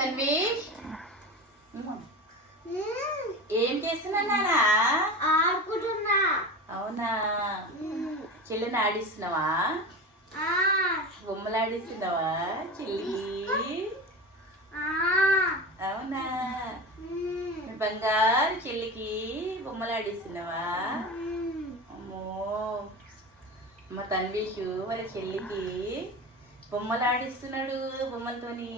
తన్వీష్ ఏం చేస్తున్నానా? ఆడుకుంటున్నా. అవునా? చెల్లిని ఆడిస్తున్నావా? బొమ్మలు ఆడిస్తున్నావా చెల్లి? అవునా? బంగారు చెల్లికి బొమ్మలు ఆడిస్తున్నావా? అమ్మో, మా తన్వీషు వాళ్ళ చెల్లికి బొమ్మలు ఆడిస్తున్నాడు బొమ్మలతోని.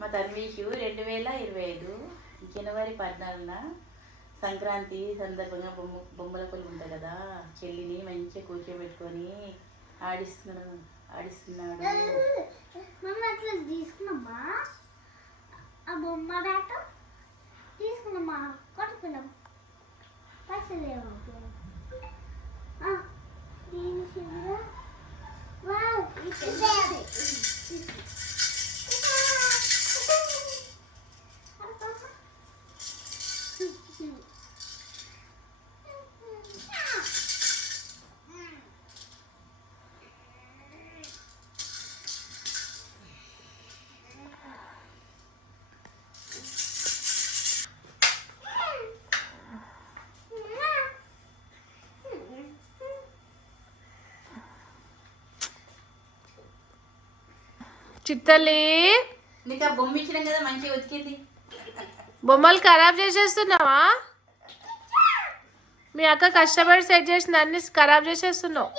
మా తన్వీషు 2025 జనవరి 14న సంక్రాంతి సందర్భంగా బొమ్మల కొలువు ఉంటుంది కదా, చెల్లిని మంచిగా కూర్చోబెట్టుకొని ఆడిస్తున్నాడు. అట్లా తీసుకున్నామా? ఆ బొమ్మ డాట తీసుకున్నామా? కొట్టుకున్నాం. పైసలు చిత్తల్లి, నీకు ఆ బొమ్మ ఇచ్చినాం కదా మంచిగా ఉతికింది. బొమ్మలు ఖరాబ్ చేసేస్తున్నావా? మీ అక్క కష్టపడి సెట్ చేసిన అన్ని ఖరాబ్ చేసేస్తున్నావు.